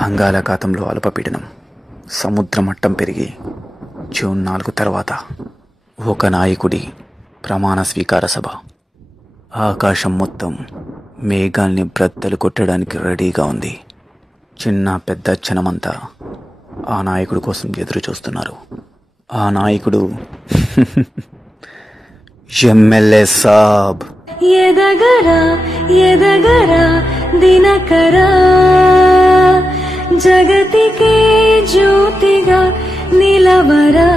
బంగాళాఖాతంలో అల్పపీడనం, సముద్ర మట్టం పెరిగి జూన్ 4 తర్వాత ఒక నాయకుడి ప్రమాణ స్వీకార సభ. ఆకాశం మొత్తం మేఘాల్ని బ్రద్దలు కొట్టడానికి రెడీగా ఉంది. చిన్న పెద్ద జనమంతా ఆ నాయకుడి కోసం ఎదురు చూస్తున్నారు. ఆ నాయకుడు ఎమ్మెల్యే సాబ్. ఎదగరా ఎదగరా దినకరా, జగతికే జ్యోతిగా నిలవరా.